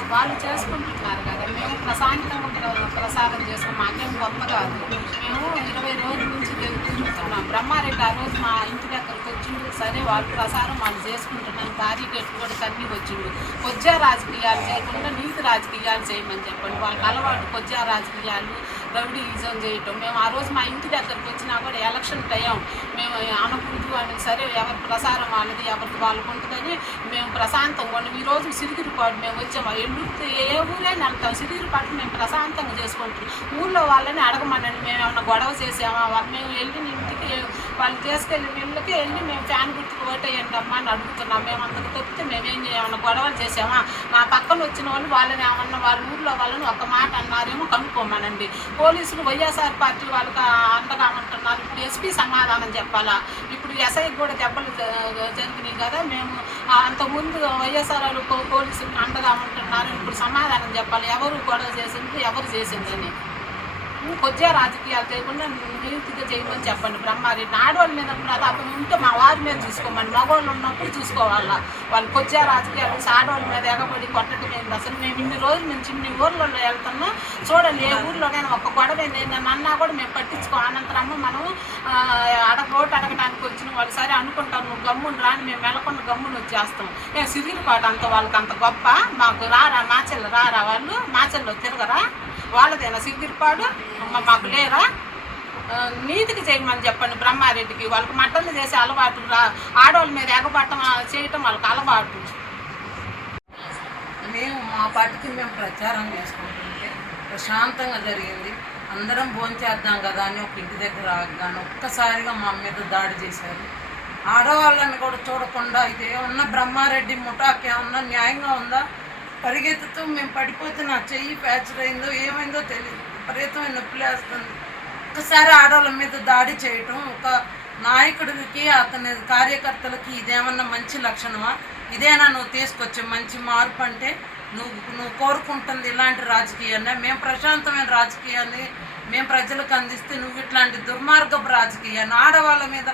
వాళ్ళు చేసుకుంటున్నారు కదా. మేము ప్రశాంతంగా ఉంటున్నాం ప్రసాదం చేస్తాం మాకేం గొప్ప కాదు. మేము ఇరవై రోజుల నుంచి తిరు- తిరుగుతున్నాం బ్రహ్మారెడ్డి ఆ రోజు మా ఇంటి దగ్గరకు వచ్చిండు. సరే వాళ్ళు ప్రసారం వాళ్ళు చేసుకుంటున్నాం. దారి కూడా తన్ని వచ్చిండు. కొద్దిగా రాజకీయాలు చేయకుండా నీతి రాజకీయాలు చేయమని చెప్పండి. వాళ్ళకి అలవాటు కొద్దిగా రాజకీయాలు రౌడీయిజం చేయటం. మేము ఆ రోజు మా ఇంటి దగ్గరికి వచ్చినా కూడా ఎలక్షన్ టైం మేము అనకూడదు అని సరే ఎవరి ప్రసారం వాళ్ళది ఎవరికి వాళ్ళకు ఉంటుందని మేము ప్రశాంతంగా ఉన్నాం. ఈ రోజు మేము వచ్చాము ఎల్లుడితే ఏ ఊరైనా వెళ్తాం సిరిగిరిపాటు మేము ప్రశాంతంగా చేసుకుంటాం. ఊళ్ళో వాళ్ళని అడగమనండి. మేము ఏమైనా గొడవ చేసామా? మేము వెళ్ళిన ఇంటికి వాళ్ళు తీసుకెళ్ళిన ఇళ్ళకి వెళ్ళి మేము ఫ్యాన్ గుర్తుకు ఓటేయండి అమ్మా అని అడుగుతున్నాం. మేము అందుకు తప్పితే మేమేం ఏమన్నా గొడవలు చేసామా? మా పక్కన వచ్చిన వాళ్ళు వాళ్ళని ఏమన్నా వాళ్ళ ఊర్లో వాళ్ళని ఒక మాట అన్నారేమో కనుక్కోమనండి. పోలీసులు వైఎస్ఆర్ పార్టీ వాళ్ళకి అండగా ఉంటున్నారు. ఇప్పుడు ఎస్పీ సమాధానం చెప్పాలా? ఇప్పుడు ఎస్ఐకి కూడా దెబ్బలు జరిగినాయి కదా. మేము అంతకుముందు వైఎస్ఆర్ వాళ్ళు పోలీసులు అండగా ఉంటున్నారు. ఇప్పుడు సమాధానం చెప్పాలి. ఎవరు గొడవ చేసింది? ఎవరు చేసిందని. కొద్దిగా రాజకీయాలు చేయకుండా నీతిగా చేయమని చెప్పండి. బ్రహ్మారెడ్డి ఆడవాళ్ళ మీద ప్రతాపం ఉంటే మా వారి మీద చూసుకోమని మగవాళ్ళు ఉన్నప్పుడు చూసుకోవాలా. వాళ్ళు కొద్దిగా రాజకీయాలు ఆడవాళ్ళ మీద ఎగబడి కొట్టడం అసలు మేము ఇన్ని రోజుల నుంచి ఇన్ని ఊర్లలో వెళ్తున్నాం చూడండి ఏ ఊర్లోనైనా ఒక గొడవ ఏంటంటే అన్నా కూడా మేము పట్టించుకో అనంతరము మనం అడగ రోడ్డు అడగడానికి వచ్చిన వాళ్ళు సరే అనుకుంటాం నువ్వు గమ్మును రాని మేము వెళ్ళకుండా గమ్మును వచ్చేస్తాం. ఏ సిరిగిరిపాటు అంత వాళ్ళకి అంత గొప్ప? మాకు రారా మాచెల్లు రారా వాళ్ళు? మాచెల్లో తిరగరా? వాళ్ళదేనా సిగ్గిరిపాడు మ- మాకు లేరా? నీతికి చేయమని చెప్పండి బ్రహ్మారెడ్డికి. వాళ్ళకి మట్టలు చేసే అలవాటు రా. ఆడవాళ్ళ మీద ఎగబట్టం చేయటం వాళ్ళకి అలవాటు. మేము మా పార్టీకి మేము ప్రచారం చేసుకుంటుంటే ప్రశాంతంగా జరిగింది. అందరం భోంచేద్దాం కదా అని ఒక ఇంటి దగ్గర ఆగాను ఒక్కసారిగా మా మీద దాడి చేశారు. ఆడవాళ్ళని కూడా చూడకుండా ఇది ఏమన్నా బ్రహ్మారెడ్డి ముఠాకి ఏమన్నా న్యాయంగా ఉందా? పరిగెత్తుతూ మేము పడిపోతే నా చెయ్యి ఫ్యాక్చర్ అయిందో ఏమైందో తెలియదు విపరీతమైన నొప్పులు వేస్తుంది. ఒకసారి ఆడవాళ్ళ మీద దాడి చేయటం ఒక నాయకుడికి అతని కార్యకర్తలకి ఇదేమన్నా మంచి లక్షణమా? ఇదేనా నువ్వు తీసుకొచ్చే మంచి మార్పు అంటే నువ్వు నువ్వు కోరుకుంటుంది ఇలాంటి రాజకీయాన్ని. మేము ప్రశాంతమైన రాజకీయాన్ని మేము ప్రజలకు అందిస్తే నువ్వు ఇట్లాంటి దుర్మార్గపు రాజకీయాన్ని. ఆడవాళ్ళ మీద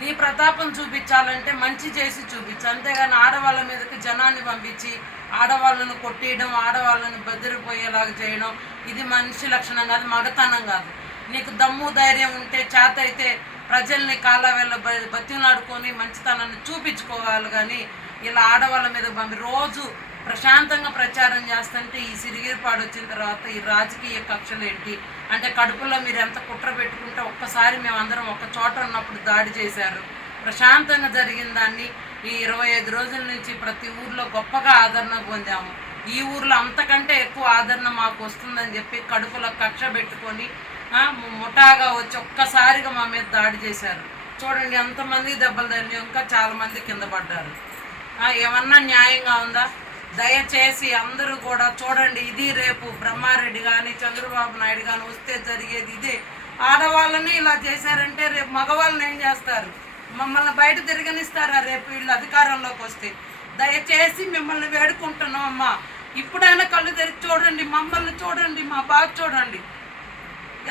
నీ ప్రతాపం చూపించాలంటే మంచి చేసి చూపించు. అంతేగాని ఆడవాళ్ళ మీదకి జనాన్ని పంపించి ఆడవాళ్ళను కొట్టేయడం ఆడవాళ్ళని బెదిరిపోయేలాగా చేయడం ఇది మనిషి లక్షణం కాదు మగతనం కాదు. నీకు దమ్ము ధైర్యం ఉంటే చేత అయితే ప్రజల్ని కాళ్ళ వెళ్ళ బతిలాడుకొని మంచితనాన్ని చూపించుకోవాలి కానీ ఇలా ఆడవాళ్ళ మీద పంపి. రోజు ప్రశాంతంగా ప్రచారం చేస్తుంటే ఈ సిరిగిరిపాడు వచ్చిన తర్వాత ఈ రాజకీయ కక్షలు ఏంటి? అంటే కడుపులో మీరు ఎంత కుట్ర పెట్టుకుంటే ఒక్కసారి మేమందరం ఒక చోట ఉన్నప్పుడు దాడి చేశారు. ప్రశాంతంగా జరిగిన దాన్ని ఈ ఇరవై ఐదు రోజుల నుంచి ప్రతి ఊర్లో గొప్పగా ఆదరణ పొందాము. ఈ ఊర్లో అంతకంటే ఎక్కువ ఆదరణ మాకు వస్తుందని చెప్పి కడుపులో కక్ష పెట్టుకొని ముఠాగా వచ్చి ఒక్కసారిగా మా మీద దాడి చేశారు. చూడండి ఎంతమంది దెబ్బలు తగిలి ఇంకా చాలామంది కింద పడ్డారు. ఏమన్నా న్యాయంగా ఉందా? దయచేసి అందరూ కూడా చూడండి. ఇది రేపు బ్రహ్మారెడ్డి కానీ చంద్రబాబు నాయుడు కానీ వస్తే జరిగేది ఇదే. ఆడవాళ్ళని ఇలా చేశారంటే రేపు మగవాళ్ళని ఏం చేస్తారు? మమ్మల్ని బయట తిరగనిస్తారా రేపు వీళ్ళు అధికారంలోకి వస్తే? దయచేసి మిమ్మల్ని వేడుకుంటున్నాం అమ్మా. ఇప్పుడైనా కళ్ళు తెరిచి చూడండి మమ్మల్ని చూడండి మా బాధ చూడండి.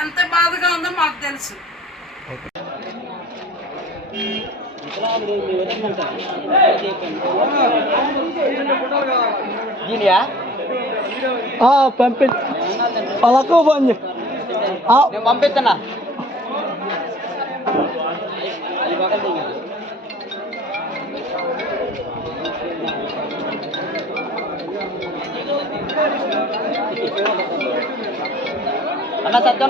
ఎంత బాధగా ఉందో మాకు తెలుసు. పంపి వాళ్ళకు ఫోన్ చేయి. ఆ, నేను పంపిస్తున్నా అన్న సత్యం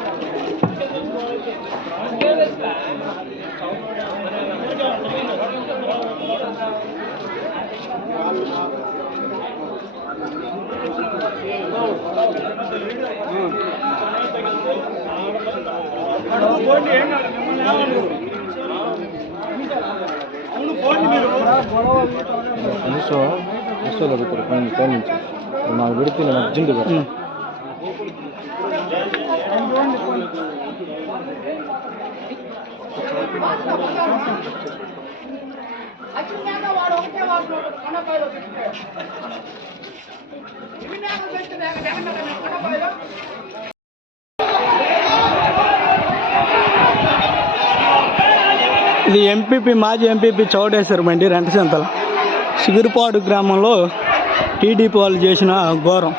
మిషో మిషోలో పెట్టారు పైన పైన నుంచి నాకు పెడితే నేను అర్జెంటుగా ఇది ఎంపీపీ మాజీ ఎంపీపీ చౌడేశ్వర బండి రెంటసింతల. సిగురుపాడు గ్రామంలో టీడీపీ వాళ్ళు చేసిన ఘోరం.